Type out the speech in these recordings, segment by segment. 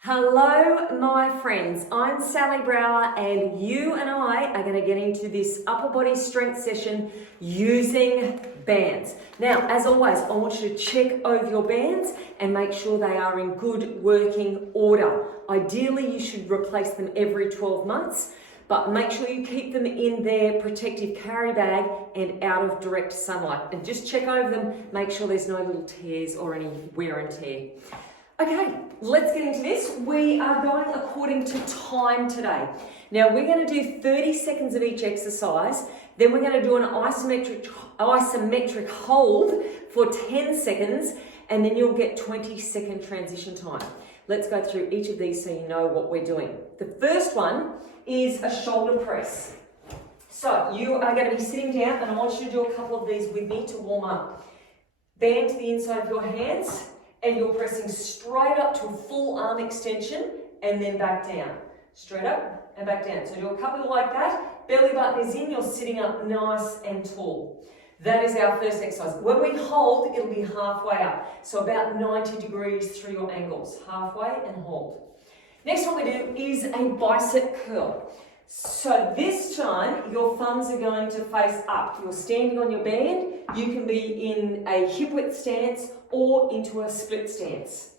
Hello, my friends. I'm Sally Brower, and you and I are going to get into this upper body strength session using bands. Now, as always, I want you to check over your bands and make sure they are in good working order. Ideally, you should replace them every 12 months, but make sure you keep them in their protective carry bag and out of direct sunlight. And just check over them, make sure there's no little tears or any wear and tear. Okay, let's get into this. We are going according to time today. Now we're going to do 30 seconds of each exercise, then we're going to do an isometric hold for 10 seconds, and then you'll get 20-second transition time. Let's go through each of these so you know what we're doing. The first one is a shoulder press. So you are going to be sitting down, and I want you to do a couple of these with me to warm up. Band to the inside of your hands, and you're pressing straight up to a full arm extension and then back down. Straight up and back down. So do a couple like that. Belly button is in, you're sitting up nice and tall. That is our first exercise. When we hold, it'll be halfway up. So about 90 degrees through your ankles. Halfway and hold. Next one we do is a bicep curl. So this time, your thumbs are going to face up. You're standing on your band. You can be in a hip width stance or into a split stance.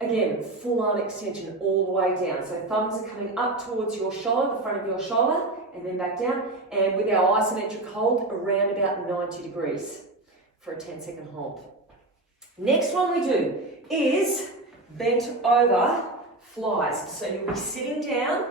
Again, full arm extension all the way down. So thumbs are coming up towards your shoulder, the front of your shoulder, and then back down. And with our isometric hold, around about 90 degrees for a 10-second hold. Next one we do is bent over flies. So you'll be sitting down.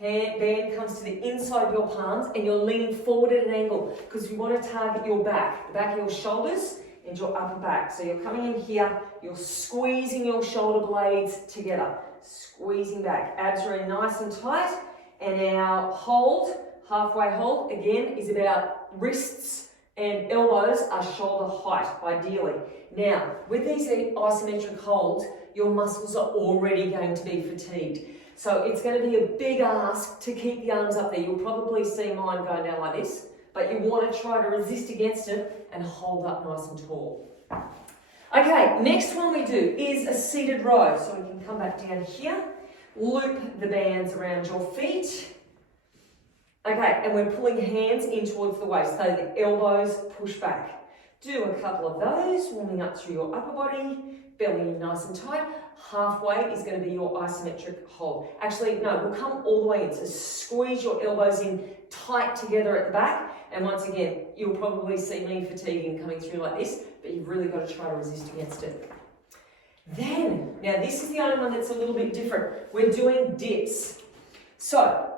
Band comes to the inside of your palms and you're leaning forward at an angle because you want to target your back, the back of your shoulders and your upper back. So you're coming in here, you're squeezing your shoulder blades together, squeezing back. Abs are in nice and tight, and our hold, halfway hold, again is about wrists and elbows are shoulder height, ideally. Now, with these isometric holds, your muscles are already going to be fatigued. So it's going to be a big ask to keep the arms up there. You'll probably see mine going down like this, but you want to try to resist against it and hold up nice and tall. Okay, next one we do is a seated row. So we can come back down here, loop the bands around your feet. Okay, and we're pulling hands in towards the waist, so the elbows push back. Do a couple of those, warming up through your upper body, belly nice and tight. Halfway is going to be your isometric hold. Actually, no, we'll come all the way in. So squeeze your elbows in tight together at the back. And once again, you'll probably see me fatiguing coming through like this, but you've really got to try to resist against it. Then, now this is the only one that's a little bit different. We're doing dips. So,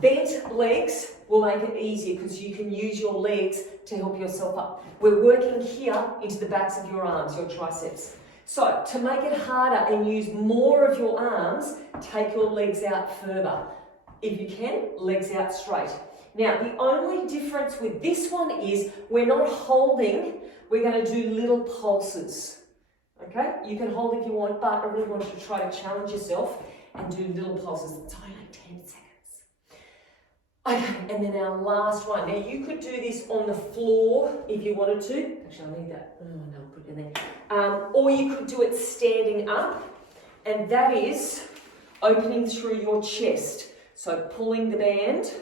bent legs will make it easier because you can use your legs to help yourself up. We're working here into the backs of your arms, your triceps. So to make it harder and use more of your arms, take your legs out further. If you can, legs out straight. Now, the only difference with this one is we're not holding, we're going to do little pulses. Okay? You can hold if you want, but I really want you to try to challenge yourself and do little pulses. It's only like 10 seconds. Okay, and then our last one. Now, you could do this on the floor if you wanted to. Actually, I need that. Oh, no, I'll put it in there. Or you could do it standing up, and that is opening through your chest. So pulling the band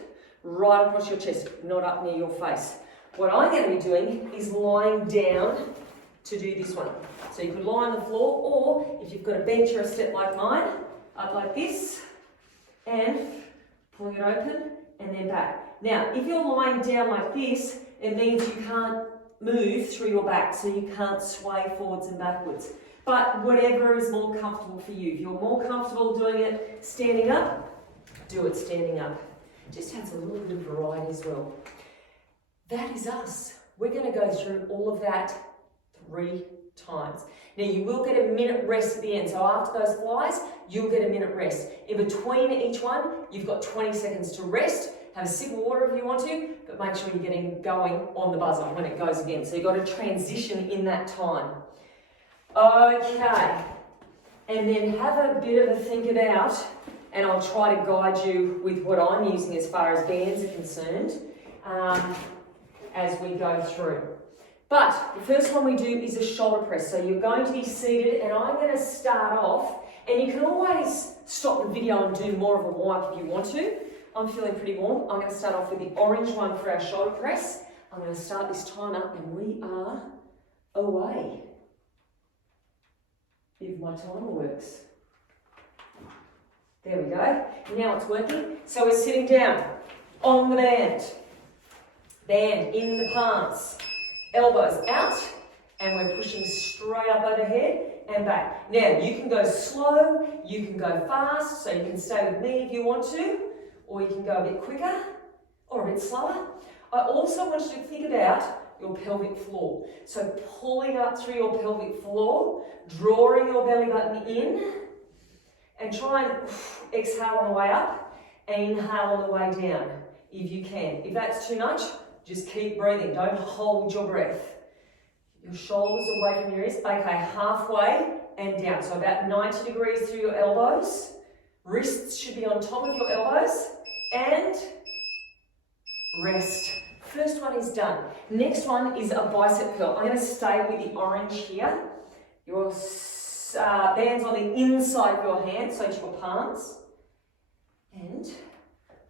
right across your chest, not up near your face. What I'm going to be doing is lying down to do this one. So you could lie on the floor, or if you've got a bench or a step like mine, up like this, and pulling it open, and then back. Now, if you're lying down like this, it means you can't move through your back, so you can't sway forwards and backwards. But whatever is more comfortable for you. If you're more comfortable doing it standing up, do it standing up. Just adds a little bit of variety as well. That is us. We're going to go through all of that 3 times. Now you will get a minute rest at the end. So after those flies, you'll get a minute rest. In between each one, you've got 20 seconds to rest. Have a sip of water if you want to, but make sure you're getting going on the buzzer when it goes again. So you've got to transition in that time. Okay. And then have a bit of a think about, and I'll try to guide you with what I'm using as far as bands are concerned as we go through. But the first one we do is a shoulder press. So you're going to be seated, and I'm going to start off And you can always stop the video and do more of a warm-up if you want to. I'm feeling pretty warm. I'm going to start off with the orange one for our shoulder press. I'm going to start this timer and we are away. If my timer works. There we go. Now it's working. So we're sitting down on the band. Band in the palms. Elbows out. And we're pushing straight up overhead and back. Now, you can go slow, you can go fast, so you can stay with me if you want to, or you can go a bit quicker or a bit slower. I also want you to think about your pelvic floor. So pulling up through your pelvic floor, drawing your belly button in, and try and exhale on the way up, and inhale on the way down, if you can. If that's too much, just keep breathing. Don't hold your breath. Your shoulders away from your ears. Okay, halfway and down. So about 90 degrees through your elbows. Wrists should be on top of your elbows. And rest. First one is done. Next one is a bicep curl. I'm going to stay with the orange here. Your bands on the inside of your hand, so to your palms. And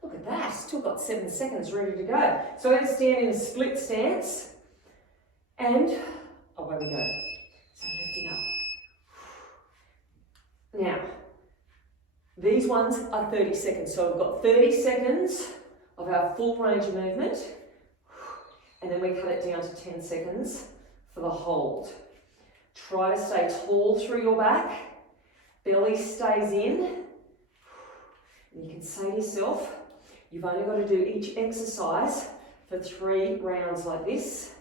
look at that. Still got 7 seconds ready to go. So I'm going to stand in a split stance. And away we go. So lifting up. Now, these ones are 30 seconds. So we've got 30 seconds of our full range of movement. And then we cut it down to 10 seconds for the hold. Try to stay tall through your back. Belly stays in. And you can say to yourself, you've only got to do each exercise for 3 rounds like this.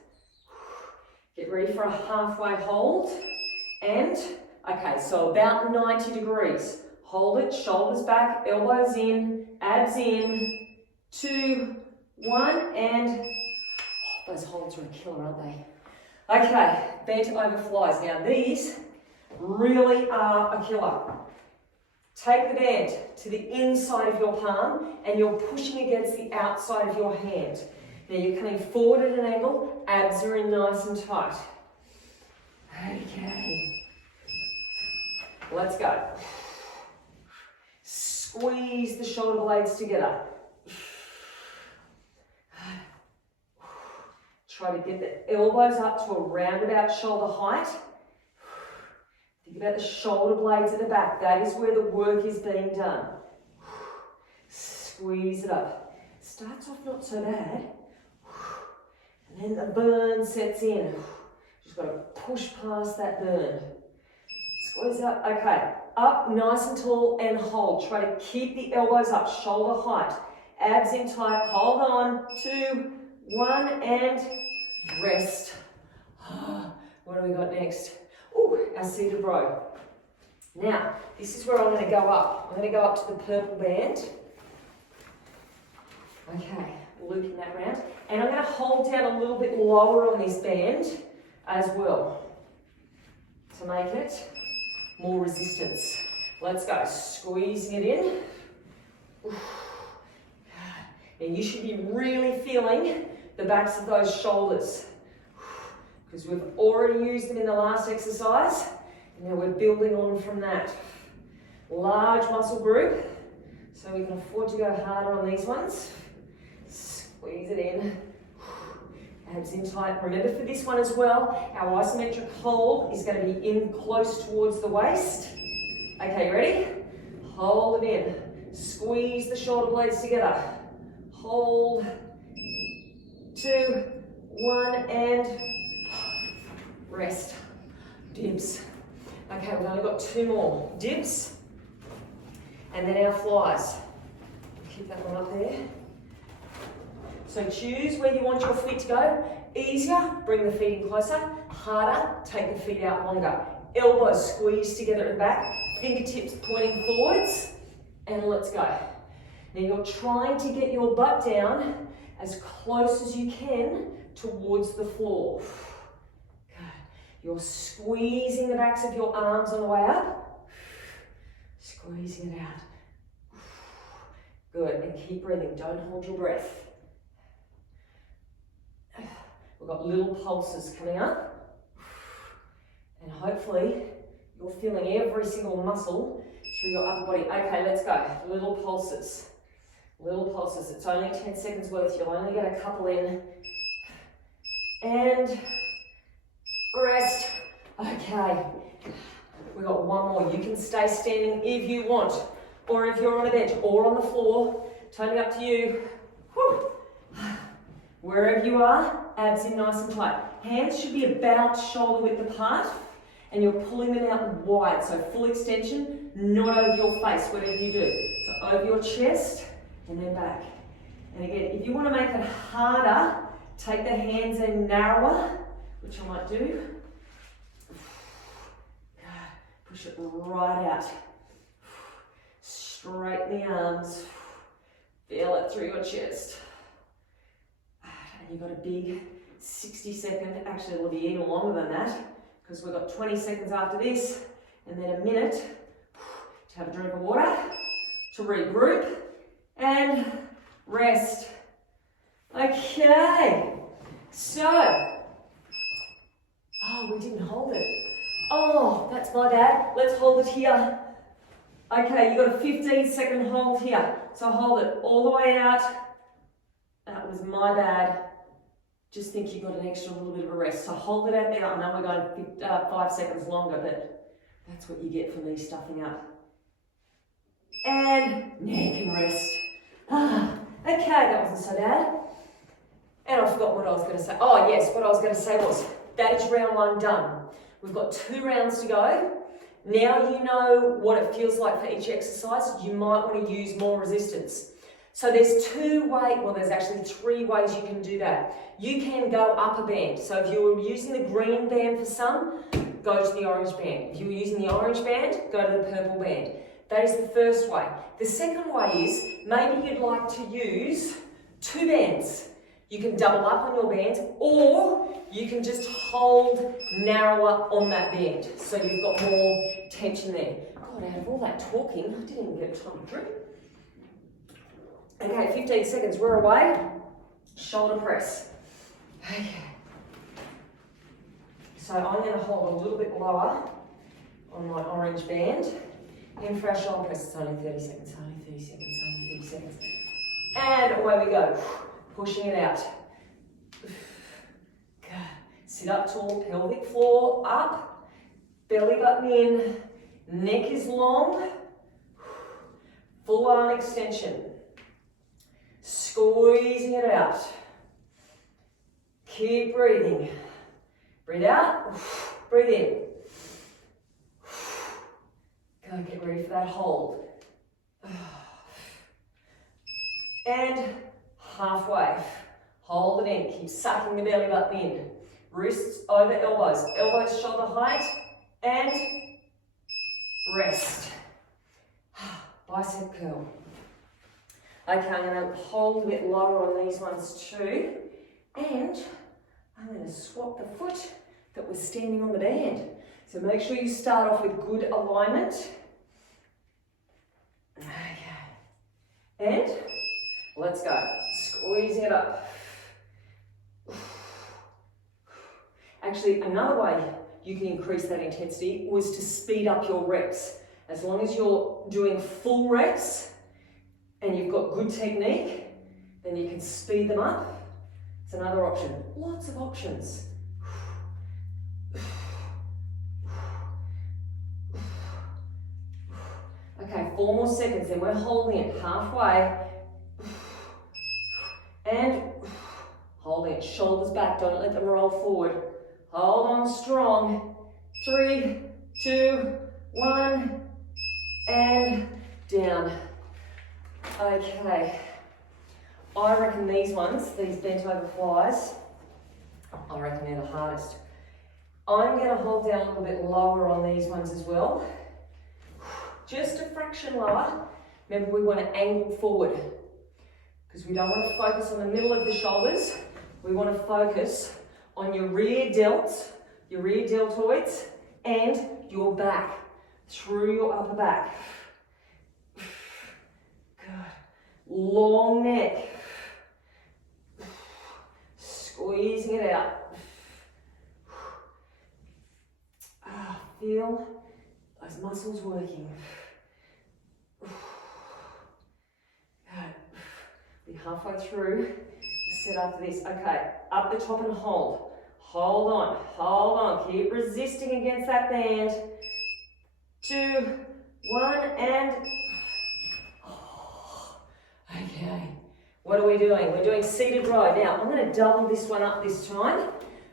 Get ready for a halfway hold. And, okay, so about 90 degrees. Hold it, shoulders back, elbows in, abs in. 2, 1, and those holds are a killer, aren't they? Okay, bent over flies. Now these really are a killer. Take the band to the inside of your palm and you're pushing against the outside of your hand. Now you're coming forward at an angle, abs are in nice and tight. Okay. Let's go. Squeeze the shoulder blades together. Try to get the elbows up to a roundabout shoulder height. Think about the shoulder blades at the back. That is where the work is being done. Squeeze it up. Starts off not so bad. And then the burn sets in. Just got to push past that burn. Squeeze up. Okay. Up nice and tall and hold. Try to keep the elbows up, shoulder height. Abs in tight. Hold on. 2, 1, and rest. What do we got next? Ooh, our seated row. Now, this is where I'm going to go up. I'm going to go up to the purple band. Okay, looping that round. And I'm going to hold down a little bit lower on this band as well to make it more resistance. Let's go. Squeezing it in. And you should be really feeling the backs of those shoulders because we've already used them in the last exercise and now we're building on from that. Large muscle group, so we can afford to go harder on these ones. Squeeze it in. Abs in tight. Remember for this one as well, our isometric hold is going to be in close towards the waist. Okay, ready? Hold it in. Squeeze the shoulder blades together. Hold. 2, 1, and rest. Dips. Okay, we've only got 2 more. Dips. And then our flies. Keep that one up there. So choose where you want your feet to go. Easier, bring the feet in closer. Harder, take the feet out longer. Elbows squeeze together at the back. Fingertips pointing forwards. And let's go. Now you're trying to get your butt down as close as you can towards the floor. Good. You're squeezing the backs of your arms on the way up. Squeezing it out. Good, and keep breathing, don't hold your breath. We've got little pulses coming up. And hopefully You're feeling every single muscle through your upper body. Okay, let's go. Little pulses. Little pulses. It's only 10 seconds worth. You'll only get a couple in. And rest. Okay. We've got one more. You can stay standing if you want, or if you're on a bench, or on the floor. Totally up to you. Whew. Wherever you are, abs in nice and tight. Hands should be about shoulder width apart, and you're pulling them out wide. So full extension, not over your face, whatever you do. So over your chest, and then back. And again, if you want to make it harder, take the hands in narrower, which I might do. Push it right out. Straighten the arms. Feel it through your chest. And you've got a big 60-second, actually it'll be even longer than that, because we've got 20 seconds after this, and then a minute to have a drink of water, to regroup, and rest. Okay, so, oh, we didn't hold it. Oh, that's my bad. Let's hold it here. Okay, you've got a 15-second hold here. So hold it all the way out. That was my bad. Just think you've got an extra little bit of a rest. So hold it out there. I know we're going 5 seconds longer, but that's what you get from me stuffing up. And neck and rest. Okay, that wasn't so bad. And I forgot what I was going to say. Oh yes, what I was going to say was, that is round 1 done. We've got 2 rounds to go. Now you know what it feels like for each exercise. You might want to use more resistance. So there's 3 ways you can do that. You can go upper band. So if you were using the green band for some, go to the orange band. If you were using the orange band, go to the purple band. That is the first way. The second way is, maybe you'd like to use 2 bands. You can double up on your bands, or you can just hold narrower on that band, so you've got more tension there. God, out of all that talking, I didn't even get time to drink. Okay, 15 seconds, we're away. Shoulder press. Okay. So I'm going to hold a little bit lower on my orange band. In for our shoulder press, it's only 30 seconds, only 30 seconds, only 30 seconds. And away we go. Pushing it out. Good. Sit up tall, pelvic floor up, belly button in, neck is long, full arm extension. Squeezing it out. Keep breathing. Breathe out, breathe in. Go, get ready for that hold. And halfway. Hold it in. Keep sucking the belly button in. Wrists over elbows. Elbows shoulder height. And rest. Bicep curl. Okay, I'm going to hold a bit lower on these ones too. And I'm going to swap the foot that was standing on the band. So make sure you start off with good alignment. Okay. And let's go. Squeezing it up. Actually, another way you can increase that intensity was to speed up your reps. As long as you're doing full reps and you've got good technique, then you can speed them up. It's another option. Lots of options. Okay, 4 more seconds, then we're holding it halfway. And holding it, shoulders back, don't let them roll forward. Hold on strong. 3, 2, 1, and down. Okay. I reckon these ones, these bent over flies, I reckon they're the hardest. I'm going to hold down a little bit lower on these ones as well. Just a fraction lower. Remember, we want to angle forward because we don't want to focus on the middle of the shoulders. We want to focus on your rear delts, your rear deltoids, and your back, through your upper back. Good. Long neck. Squeezing it out. Feel those muscles working. Good. Be halfway through the set after this. Okay, up the top and hold. Hold on, hold on. Keep resisting against that band. 2, 1, and... Okay. What are we doing? We're doing seated row. Now, I'm going to double this one up this time.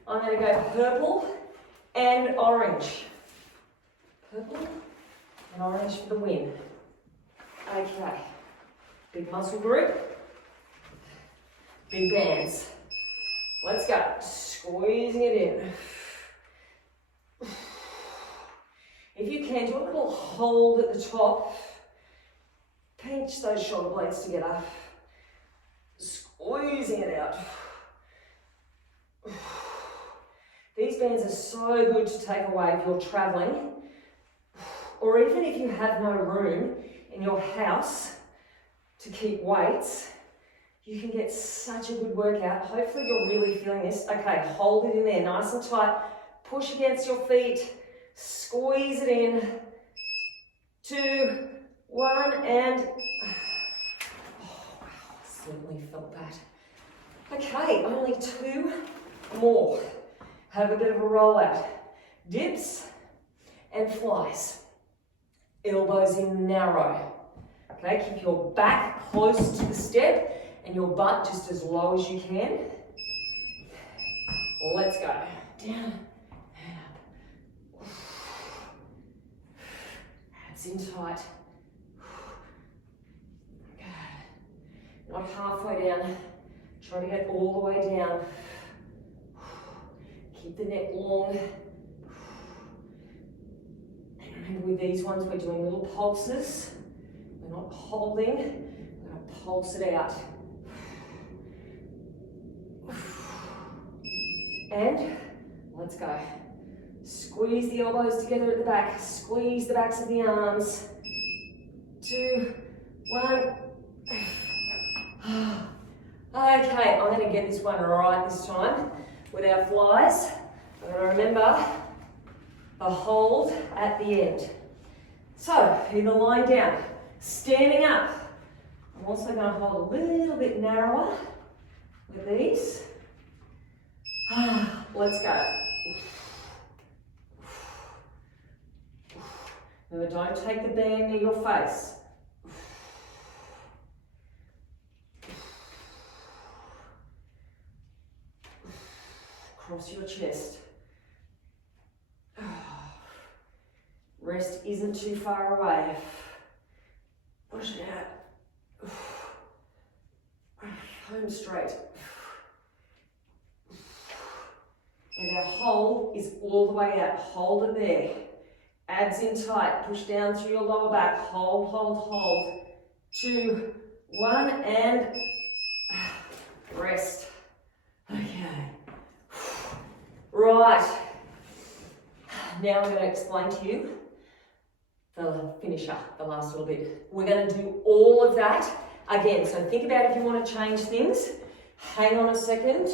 I'm going to go purple and orange. Purple and orange for the win. Okay. Big muscle group. Big bands. Let's go. Squeezing it in. If you can, do a little hold at the top. Pinch those shoulder blades together. Squeezing it out. These bands are so good to take away if you're traveling, or even if you have no room in your house to keep weights. You can get such a good workout. Hopefully you're really feeling this. Okay, hold it in there nice and tight. Push against your feet. Squeeze it in. 2, 1, and... Oh, wow, certainly felt that. Okay, only 2 more. Have a bit of a rollout. Dips and flies. Elbows in narrow. Okay, keep your back close to the step and your butt just as low as you can. Let's go. Down and up. Abs in tight. Good. Not halfway down. Try to get all the way down. Keep the neck long. And remember, with these ones, we're doing little pulses. We're not holding. We're going to pulse it out. And let's go. Squeeze the elbows together at the back. Squeeze the backs of the arms. 2, 1. Okay, I'm going to get this one right this time with our flies. I'm going to remember the hold at the end. So, either lying down, standing up. I'm also going to hold a little bit narrower with these. Let's go. Remember, don't take the band near your face. Cross your chest. Rest isn't too far away. Push it out. Home straight. And our hold is all the way out. Hold it there. Abs in tight. Push down through your lower back. Hold, hold, hold. 2, 1, and rest. Okay. Right. Now I'm going to explain to you the finisher, the last little bit. We're going to do all of that again. So think about if you want to change things. Hang on a second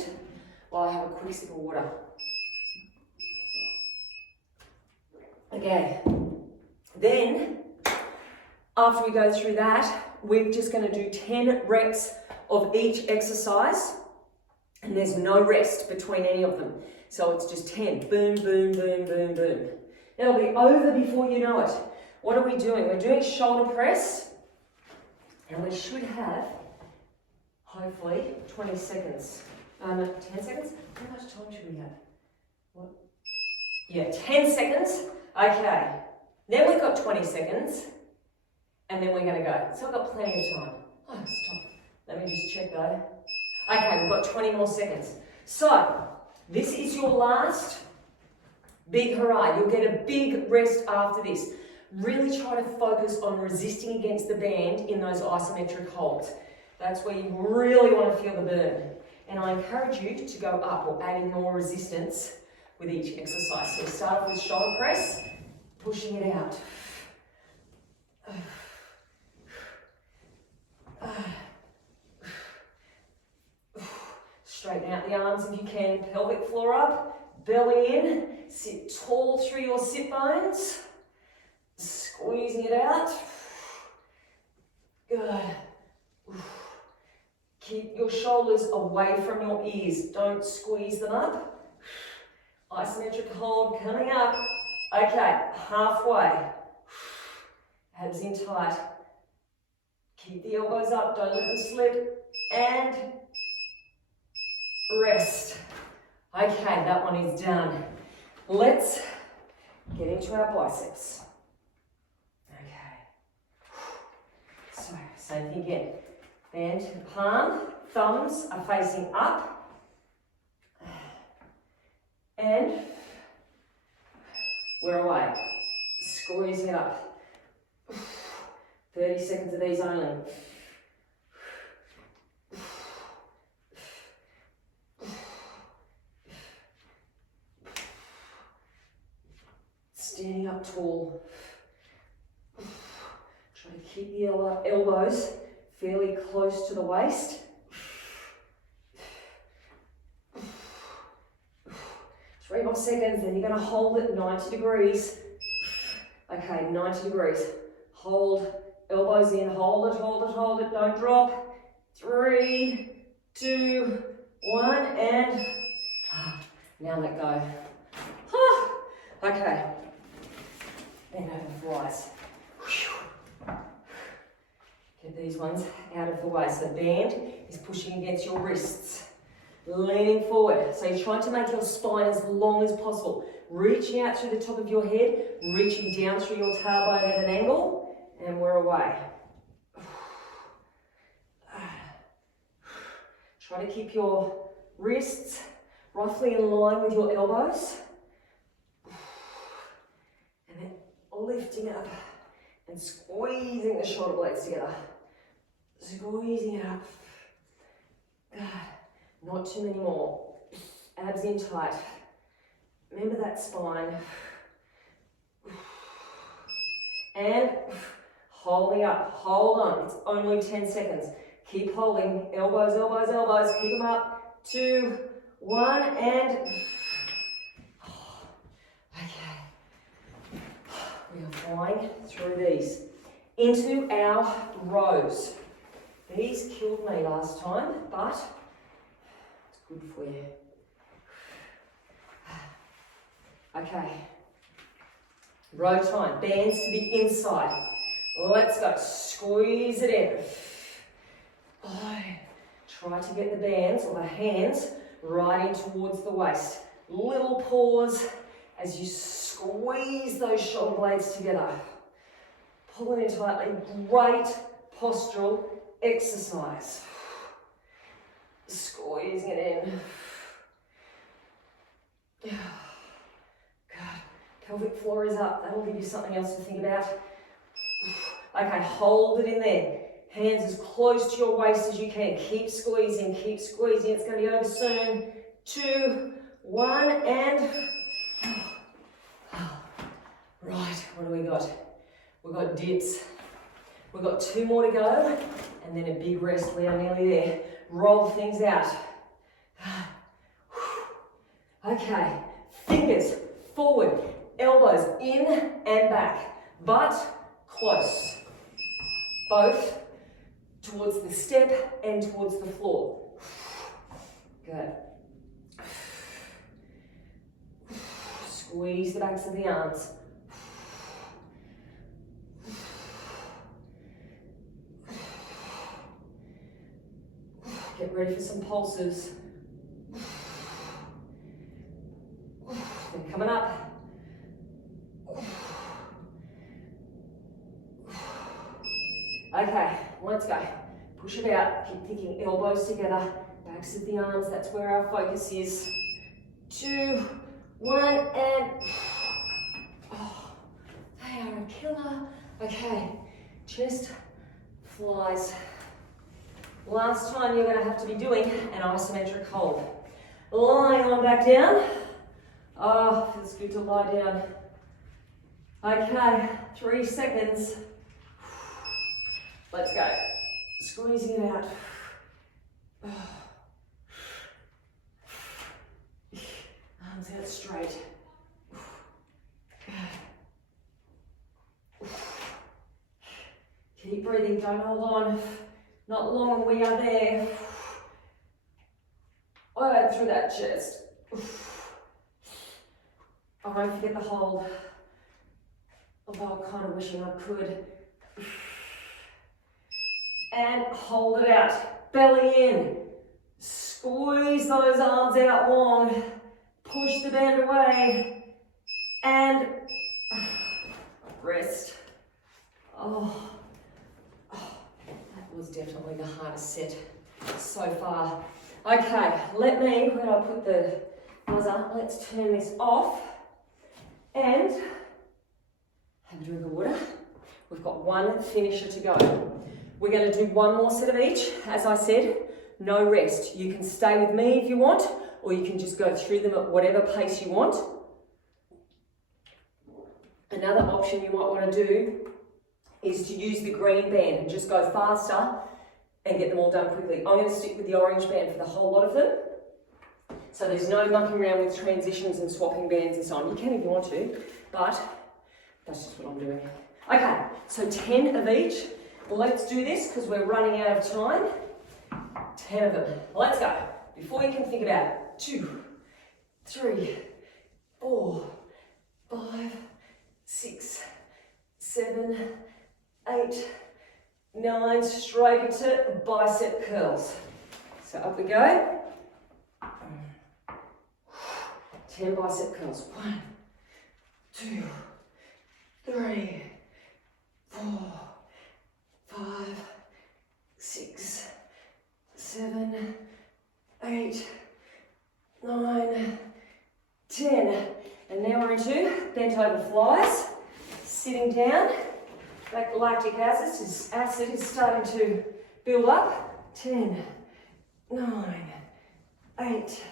while I have a quick sip of water. Okay. Then, after we go through that, we're just going to do 10 reps of each exercise. And there's no rest between any of them. So it's just 10. Boom, boom, boom, boom, boom. It'll be over before you know it. What are we doing? We're doing shoulder press. And we should have, hopefully, 20 seconds. 10 seconds? How much time should we have? What? Yeah, 10 seconds. Okay. Then we've got 20 seconds. And then we're going to go. So I've got plenty of time. Oh, stop. Let me just check though. Okay, we've got 20 more seconds. So, this is your last big hurrah. You'll get a big rest after this. Really try to focus on resisting against the band in those isometric holds. That's where you really want to feel the burn. And I encourage you to go up or add in more resistance with each exercise. So start off with shoulder press, pushing it out. Straighten out the arms if you can, pelvic floor up, belly in, sit tall through your sit bones. Squeezing it out. Good. Keep your shoulders away from your ears. Don't squeeze them up. Isometric hold coming up. Okay, halfway. Abs in tight. Keep the elbows up, don't let them slip. And rest. Okay, that one is done. Let's get into our biceps. Okay. So, same thing again. Band to the palm, thumbs are facing up. And we're away. Squeezing it up. 30 seconds of these only. Standing up tall. Try to keep the elbows fairly close to the waist. 3 more seconds, then you're going to hold it 90 degrees. Okay, 90 degrees. Hold, elbows in, hold it, hold it, hold it, don't drop. 3, 2, 1, and now let go. Okay, and over flies. Get these ones out of the way. So the band is pushing against your wrists. Leaning forward. So you're trying to make your spine as long as possible. Reaching out through the top of your head, reaching down through your tailbone at an angle, and we're away. Try to keep your wrists roughly in line with your elbows. And then lifting up and squeezing the shoulder blades together. Squeezing it up. Good. Not too many more. Abs in tight. Remember that spine. And holding up. Hold on. It's only 10 seconds. Keep holding. Elbows, elbows, elbows. Keep them up. 2, 1, and okay. We are flying through these. Into our rows. These killed me last time, but it's good for you. Okay. Row time. Bands to the inside. Let's go. Squeeze it in. Try to get the bands or the hands right in towards the waist. Little pause as you squeeze those shoulder blades together. Pull it in tightly. Great postural exercise. Squeezing it in. Good. Pelvic floor is up. That'll give you something else to think about. Okay, hold it in there. Hands as close to your waist as you can. Keep squeezing, keep squeezing. It's going to be over soon. 2, 1, and right, what do we got? We've got dips. We've got 2 more to go, and then a big rest. We are nearly there. Roll things out. Okay, fingers forward, elbows in and back, but close. Both towards the step and towards the floor. Good. Squeeze the backs of the arms. Get ready for some pulses. They're coming up. Okay, let's go. Push it out. Keep thinking elbows together. Backs of the arms, that's where our focus is. 2, 1, and they are a killer. Okay, chest flies. Last time you're going to have to be doing an isometric hold. Lying on back down. Oh, feels good to lie down. Okay, 3 seconds. Let's go. Squeezing it out. Arms out straight. Keep breathing, don't hold on. Not long, we are there. Right through that chest. I won't forget the hold, although I'm kind of wishing I could. And hold it out, belly in. Squeeze those arms out long. Push the band away. And rest. Oh, that was definitely the hardest set so far. Okay, where I put the buzzer, let's turn this off and have a drink of water. We've got one finisher to go. We're going to do one more set of each. As I said, no rest. You can stay with me if you want, or you can just go through them at whatever pace you want. Another option you might want to do is to use the green band and just go faster and get them all done quickly. I'm going to stick with the orange band for the whole lot of them. So there's no mucking around with transitions and swapping bands and so on. You can if you want to, but that's just what I'm doing. Okay, so 10 of each. Let's do this because we're running out of time. 10 of them. Let's go. Before you can think about it. 2, 3, 4, 5, 6, 7, 8, 9, straight into bicep curls. So up we go. 10 bicep curls. 1, 2, 3, 4, 5, 6, 7, 8, 9, 10. And now we're into bent over flies. Sitting down. That lactic acid is starting to build up. 10, 9, 8,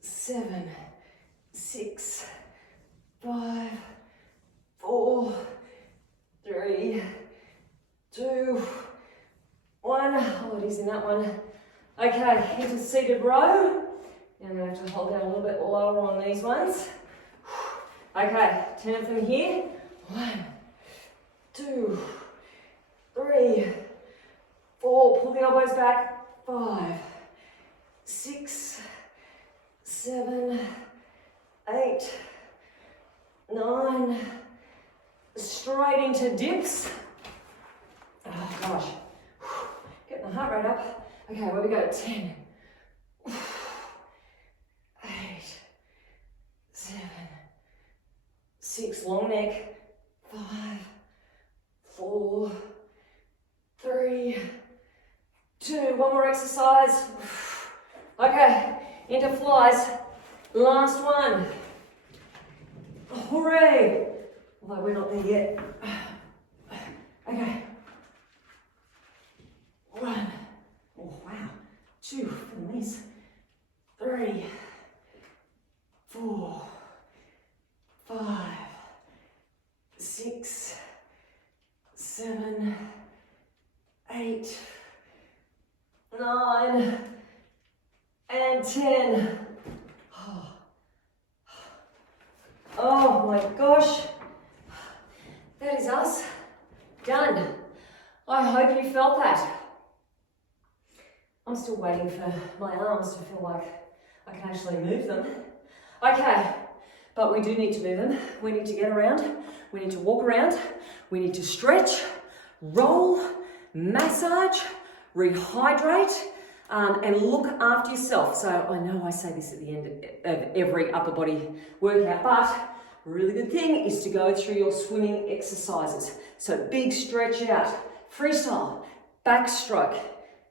7, 6, 5, 4, 3, 2, 1. Oh, it is in that one. Okay, into seated row. Now I'm going to have to hold down a little bit lower on these ones. Okay, 10 of them here. 1, 2, 3, 4. Pull the elbows back. 5, 6, 7, 8, 9. Straight into dips. Oh gosh. Getting the heart rate up. Okay, where we go? 10, 8, 7, 6. Long neck. 5, 4, 3, 2. One more exercise. Okay, into flies. Last one. Hooray! Although we're not there yet. Okay. 1. Oh, wow. 2 for this. 3, 4, 5, 6, 7, 8, 9, and 10. Oh my gosh. That is us. Done. I hope you felt that. I'm still waiting for my arms to feel like I can actually move them. Okay, but we do need to move them. We need to get around. We need to walk around. We need to stretch, roll, massage, rehydrate, and look after yourself. So I know I say this at the end of every upper body workout, but a really good thing is to go through your swimming exercises. So big stretch out, freestyle, backstroke,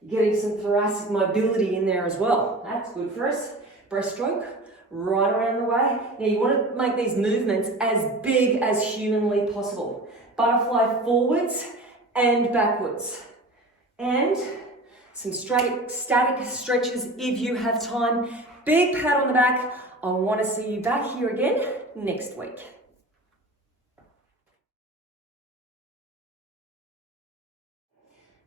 getting some thoracic mobility in there as well. That's good for us. Breaststroke, right around the way. Now you want to make these movements as big as humanly possible. Butterfly forwards and backwards. And some static stretches if you have time. Big pat on the back. I want to see you back here again next week.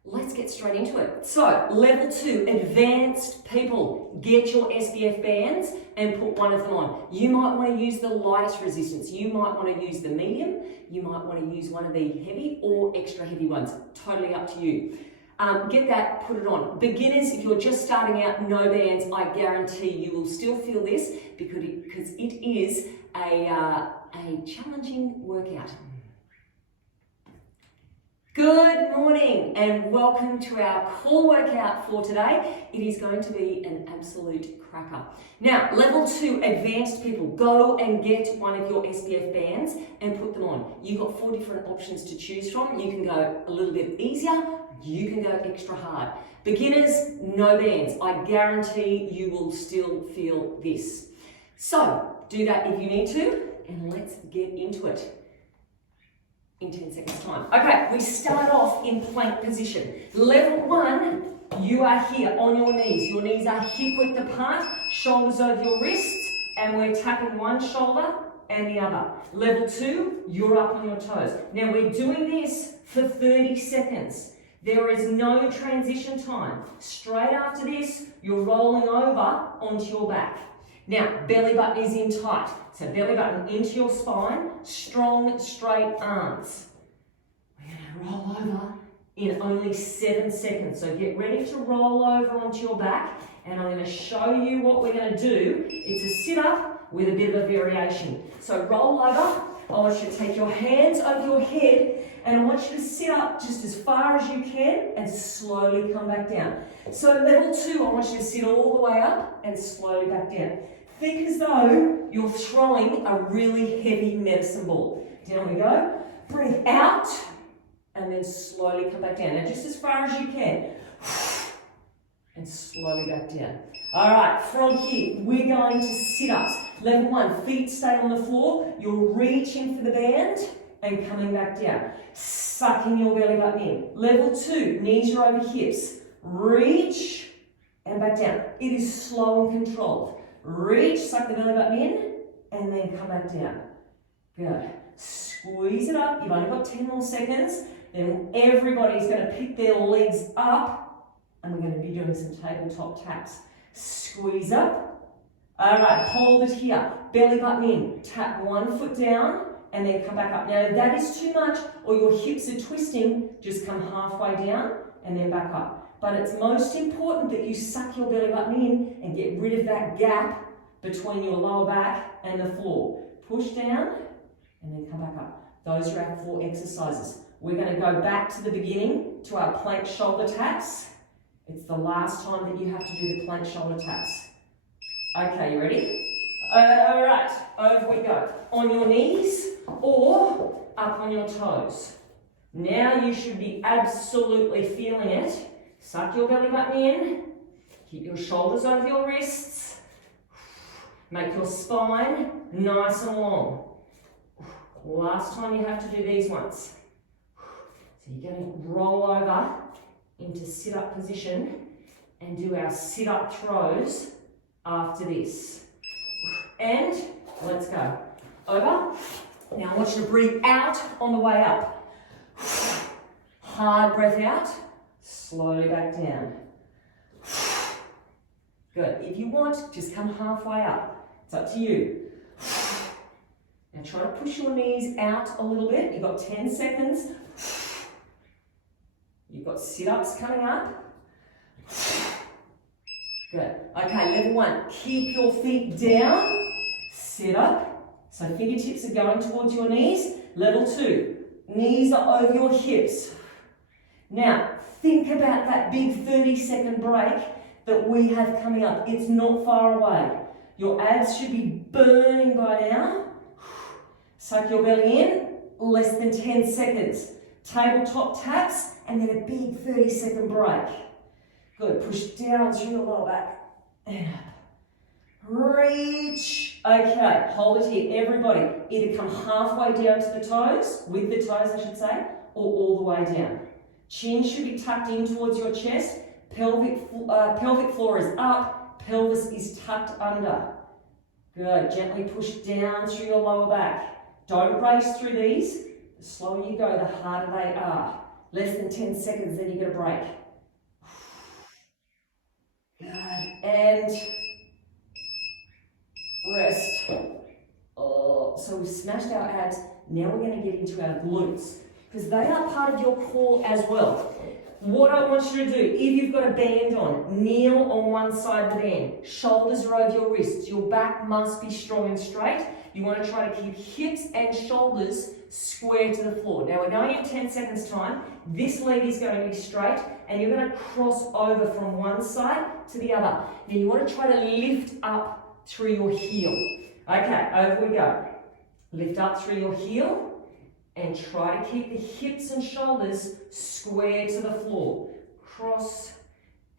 let's get straight into it. So, level 2, advanced people, get your SBF bands and put one of them on. You might want to use the lightest resistance. You might want to use the medium. You might want to use one of the heavy or extra heavy ones. Totally up to you. Get that, put it on. Beginners, if you're just starting out, no bands, I guarantee you will still feel this because it is a challenging workout. Good morning and welcome to our core workout for today. It is going to be an absolute cracker. Now, level 2, advanced people, go and get one of your SBF bands and put them on. You've got 4 different options to choose from. You can go a little bit easier, you can go extra hard. Beginners, no bands. I guarantee you will still feel this. So, do that if you need to, and let's get into it in 10 seconds time. Okay, we start off in plank position. Level 1, you are here on your knees. Your knees are hip width apart, shoulders over your wrists, and we're tapping one shoulder and the other. Level 2, you're up on your toes. Now we're doing this for 30 seconds. There is no transition time. Straight after this, you're rolling over onto your back. Now, belly button is in tight. So belly button into your spine, strong, straight arms. We're going to roll over in only 7 seconds. So get ready to roll over onto your back, and I'm going to show you what we're going to do. It's a sit-up with a bit of a variation. So roll over. I want you to take your hands over your head, and I want you to sit up just as far as you can and slowly come back down. So level 2, I want you to sit all the way up and slowly back down. Think as though you're throwing a really heavy medicine ball. Down we go. Breathe out and then slowly come back down. Now just as far as you can. And slowly back down. All right, from here, we're going to sit-ups. Level 1, feet stay on the floor. You're reaching for the band and coming back down. Sucking your belly button in. Level 2, knees are over hips. Reach and back down. It is slow and controlled. Reach, suck the belly button in, and then come back down. Good. Squeeze it up. You've only got 10 more seconds. Then everybody's going to pick their legs up, and we're going to be doing some tabletop taps. Squeeze up. All right, hold it here. Belly button in. Tap one foot down, and then come back up. Now, if that is too much, or your hips are twisting, just come halfway down, and then back up. But it's most important that you suck your belly button in and get rid of that gap between your lower back and the floor. Push down and then come back up. Those are our 4 exercises. We're going to go back to the beginning to our plank shoulder taps. It's the last time that you have to do the plank shoulder taps. Okay, you ready? All right, over we go. On your knees or up on your toes. Now you should be absolutely feeling it. Suck your belly button in, keep your shoulders over your wrists, make your spine nice and long. Last time you have to do these ones. So you're going to roll over into sit-up position and do our sit-up throws after this. And let's go. Over. Now I want you to breathe out on the way up. Hard breath out. Slowly back down. Good. If you want, just come halfway up. It's up to you. Now try to push your knees out a little bit. You've got 10 seconds. You've got sit-ups coming up. Good. Okay, level 1. Keep your feet down. Sit up. So fingertips are going towards your knees. Level 2. Knees are over your hips. Now, think about that big 30-second break that we have coming up. It's not far away. Your abs should be burning by now. Suck your belly in, less than 10 seconds. Tabletop taps, and then a big 30-second break. Good, push down through your lower back. And up. Reach. Okay, hold it here. Everybody, either come halfway down to the toes, with the toes I should say, or all the way down. Chin should be tucked in towards your chest. Pelvic floor is up. Pelvis is tucked under. Good. Gently push down through your lower back. Don't race through these. The slower you go, the harder they are. Less than 10 seconds, then you get a break. Good. And rest. Oh, so we've smashed our abs. Now we're going to get into our glutes because they are part of your core as well. What I want you to do, if you've got a band on, kneel on one side of the band. Shoulders are over your wrists. Your back must be strong and straight. You want to try to keep hips and shoulders square to the floor. Now we're going in 10 seconds time. This leg is going to be straight and you're going to cross over from one side to the other. Now you want to try to lift up through your heel. Okay, over we go. Lift up through your heel and try to keep the hips and shoulders square to the floor. Cross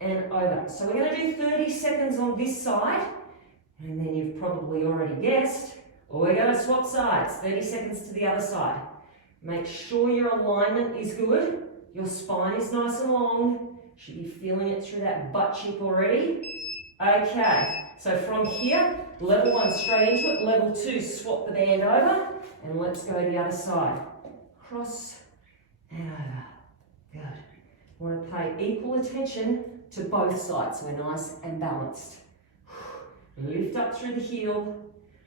and over. So we're going to do 30 seconds on this side, and then you've probably already guessed, we're going to swap sides, 30 seconds to the other side. Make sure your alignment is good, your spine is nice and long, should be feeling it through that butt cheek already. Okay, so from here, level 1 straight into it, level 2 swap the band over, and let's go to the other side. Cross and over. Good. You want to pay equal attention to both sides so we're nice and balanced. Lift up through the heel.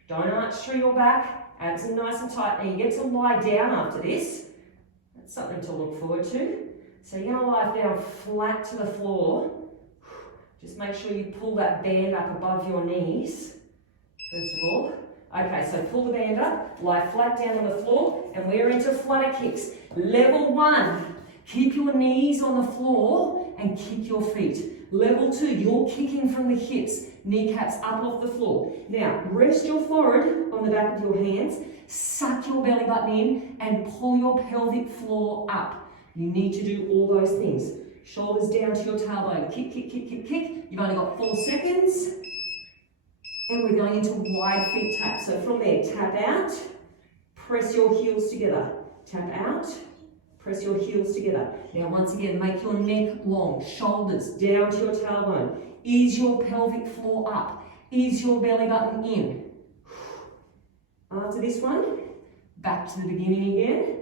Don't arch through your back. Abs are nice and tight. Now you get to lie down after this. That's something to look forward to. So you're going to lie down flat to the floor. Just make sure you pull that band up above your knees, first of all. Okay, so pull the band up, lie flat down on the floor, and we're into flutter kicks. Level 1, keep your knees on the floor and kick your feet. Level 2, you're kicking from the hips, kneecaps up off the floor. Now, rest your forehead on the back of your hands, suck your belly button in, and pull your pelvic floor up. You need to do all those things. Shoulders down to your tailbone. Kick, kick, kick, kick, kick. You've only got 4 seconds. And we're going into wide feet tap. So from there, tap out, press your heels together. Tap out, press your heels together. Now once again, make your neck long, shoulders down to your tailbone. Ease your pelvic floor up. Ease your belly button in. After this one, back to the beginning again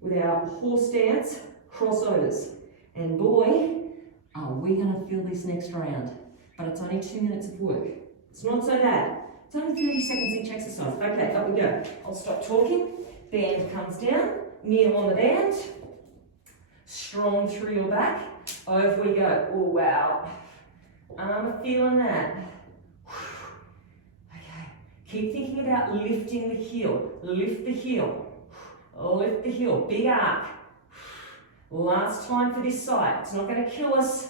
with our horse stance crossovers. And boy, are we going to feel this next round. But it's only 2 minutes of work. It's not so bad. It's only 30 seconds each exercise. Okay, up we go. I'll stop talking. Band comes down. Kneel on the band. Strong through your back. Over we go. Oh, wow. I'm feeling that. Okay. Keep thinking about lifting the heel. Lift the heel. Lift the heel. Big arc. Last time for this side. It's not going to kill us.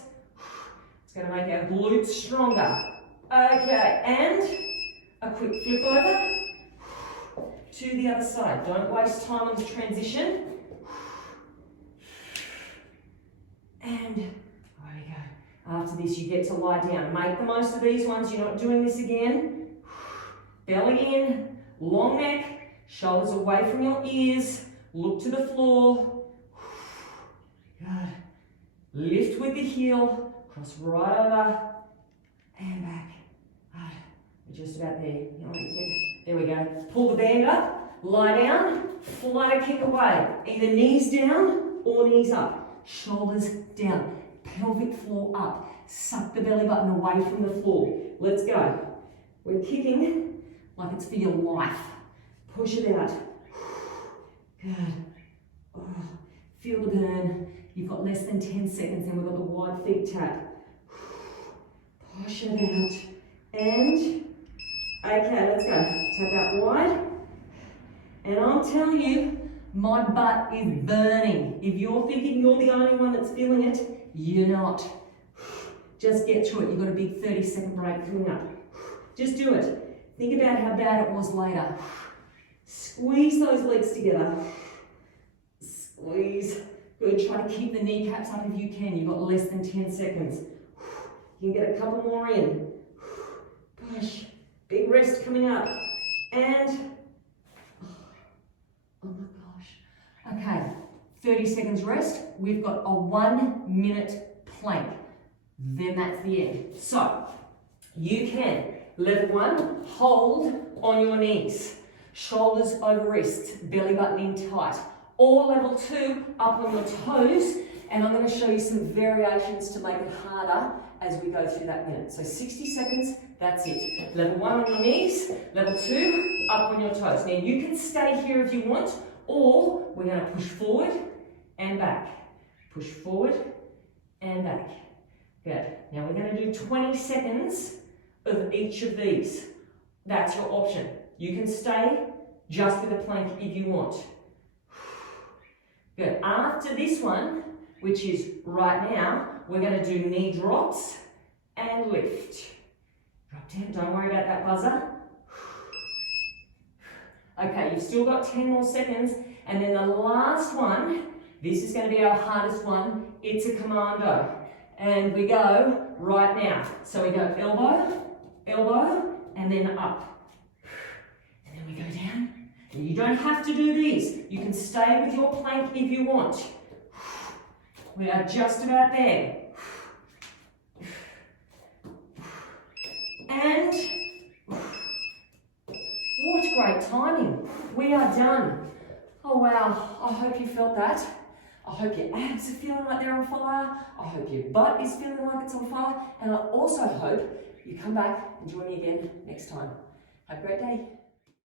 It's going to make our glutes stronger. Okay, and a quick flip over to the other side. Don't waste time on the transition. And there we go. After this, you get to lie down. Make the most of these ones. You're not doing this again. Belly in, long neck, shoulders away from your ears. Look to the floor. Good. Lift with the heel. Cross right over and back. We're just about there. There we go. Pull the band up, lie down, flutter kick away. Either knees down or knees up. Shoulders down, pelvic floor up. Suck the belly button away from the floor. Let's go. We're kicking like it's for your life. Push it out. Good. Oh, feel the burn. You've got less than 10 seconds, then we've got the wide feet tap. Push it out. And, okay, let's go. Tap out wide. And I'm telling you, my butt is burning. If you're thinking you're the only one that's feeling it, you're not. Just get through it. You've got a big 30-second break coming up. Just do it. Think about how bad it was later. Squeeze those legs together. Squeeze. Good. Try to keep the kneecaps up if you can. You've got less than 10 seconds. You can get a couple more in. Push. Big rest coming up. And, oh my gosh. Okay, 30 seconds rest. We've got a 1 minute plank. Then that's the end. So, you can, level 1, hold on your knees. Shoulders over wrists, belly button in tight. Or level 2, up on your toes. And I'm going to show you some variations to make it harder as we go through that minute. So 60 seconds, that's it. Level 1 on your knees, level 2, up on your toes. Now you can stay here if you want, or we're going to push forward and back. Push forward and back. Good. Now we're going to do 20 seconds of each of these. That's your option. You can stay just with a plank if you want. Good. After this one, which is right now, we're going to do knee drops and lift. Drop down, don't worry about that buzzer. Okay, you've still got 10 more seconds, and then the last one, this is going to be our hardest one, it's a commando. And we go right now. So we go elbow, elbow, and then up. And then we go down. And you don't have to do these. You can stay with your plank if you want. We are just about there. And what great timing. We are done. Oh wow, I hope you felt that. I hope your abs are feeling like they're on fire. I hope your butt is feeling like it's on fire. And I also hope you come back and join me again next time. Have a great day.